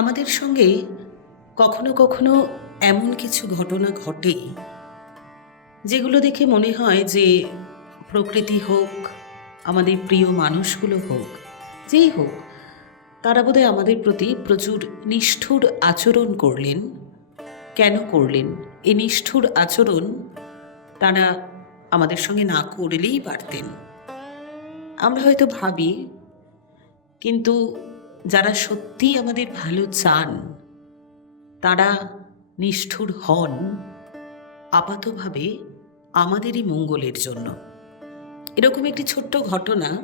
আমাদের সঙ্গে কখনো কখনো এমন কিছু ঘটনা ঘটে যেগুলো দেখে মনে হয় যে প্রকৃতি হোক, আমাদের প্রিয় মানুষগুলো হোক, যেই হোক, তারা বোধহয় আমাদের প্রতি প্রচুর নিষ্ঠুর আচরণ করলেন। কেন করলেন? এই নিষ্ঠুর আচরণ তারা আমাদের সঙ্গে না করলেই পারতেন। আমরা হয়তো ভাবি, কিন্তু যারা সত্যি আমাদের ভালো চান, তারা নিষ্ঠুর হন আপাতভাবে আমাদেরই মঙ্গলের জন্য। এরকম একটি ছোট্ট ঘটনা,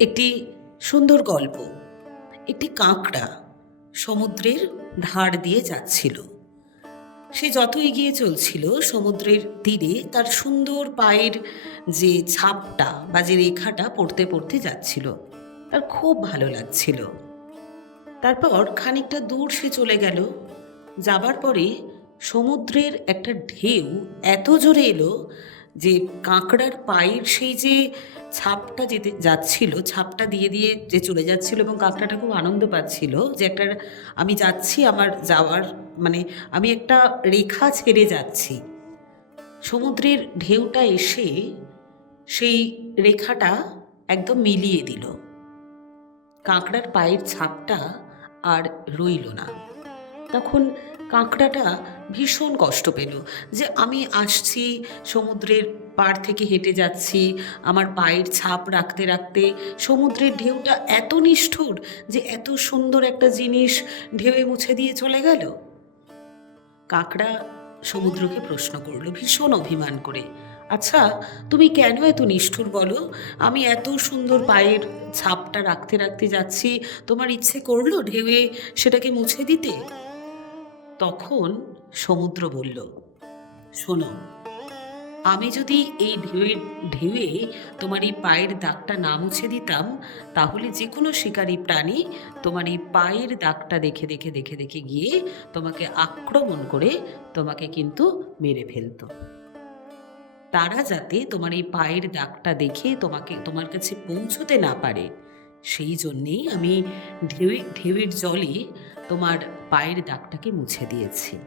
একটি সুন্দর গল্প, একটি কাঁকড়া সমুদ্রের ধার দিয়ে যাচ্ছিল। সে যত এগিয়ে চলছিল সমুদ্রের তীরে, তার সুন্দর পায়ের যে ছাপটা বা যে রেখাটা পড়তে পড়তে যাচ্ছিল। তার খুব ভালো লাগছিল। তারপর খানিকটা দূর সে চলে গেল। যাবার পরে সমুদ্রের একটা ঢেউ এত জোরে এলো যে কাঁকড়ার পায়ের সেই যে ছাপটা যেতে যাচ্ছিল, ছাপটা দিয়ে দিয়ে যে চলে যাচ্ছিল এবং কাঁকড়াটা খুব আনন্দ পাচ্ছিল যে একটা আমি যাচ্ছি, আমার যাওয়ার মানে আমি একটা রেখা ছেড়ে যাচ্ছি। সমুদ্রের ঢেউটা এসে সেই রেখাটা একদম মিলিয়ে দিল। কাঁকড়ার পায়ের ছাপটা আর রইল না। তখন কাঁকড়াটা ভীষণ কষ্ট পেল যে আমি আসছি, সমুদ্রের পাড় থেকে হেঁটে যাচ্ছি, আমার পায়ের ছাপ রাখতে রাখতে সমুদ্রের ঢেউটা এত নিষ্ঠুর যে এত সুন্দর একটা জিনিস ঢেউয়ে মুছে দিয়ে চলে গেল। কাঁকড়া সমুদ্রকে প্রশ্ন করল, ভীষণ অভিমান করে। আচ্ছা তুমি কেন এত নিষ্ঠুর বলো? আমি এত সুন্দর পায়ের ছাপটা রাখতে রাখতে যাচ্ছি, তোমার ইচ্ছে করল ঢেউয়ে সেটাকে মুছে দিতে? তখন সমুদ্র বলল, শোনো আমি যদি এই ঢেউয়ের ঢেউয়ে তোমার এই পায়ের দাগটা না মুছে দিতাম, তাহলে যে কোনো শিকারী প্রাণী তোমার এই পায়ের দাগটা দেখে দেখে দেখে দেখে গিয়ে তোমাকে আক্রমণ করে তোমাকে কিন্তু মেরে ফেলতো। তারা যাতে তোমার এই পায়ের দাগটা দেখে তোমাকে, তোমার কাছে পৌঁছতে না পারে, সেই জন্যেই আমি ঢেউয়ে ঢেউয়ের জলে তোমার পায়ের দাগটাকে মুছে দিয়েছি।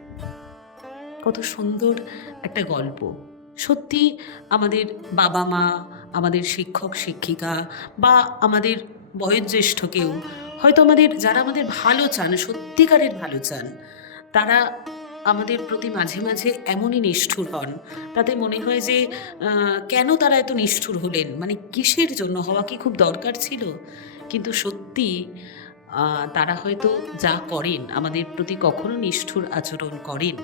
কত সুন্দর একটা গল্প। সত্যি আমাদের বাবা মা, আমাদের শিক্ষক, শিক্ষিকা বা আমাদের বয়োজ্যেষ্ঠ কেউ হয়তো আমাদের, যারা আমাদের ভালো চান, সত্যিকারের ভালো চান, তারা আমাদের প্রতি মাঝে মাঝে এমনই নিষ্ঠুর হন, তাতে মনে হয় যে কেন তারা এত নিষ্ঠুর হলেন? মানে কিসের জন্য? হওয়া কি খুব দরকার ছিল? কিন্তু সত্যি তারা হয়তো যা করেন, আমাদের প্রতি কখনো নিষ্ঠুর আচরণ করেন,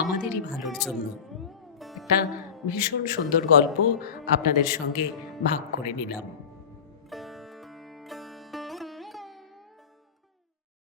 আমাদেরই ভালোর জন্য। একটা ভীষণ সুন্দর গল্প আপনাদের সঙ্গে ভাগ করে নিলাম।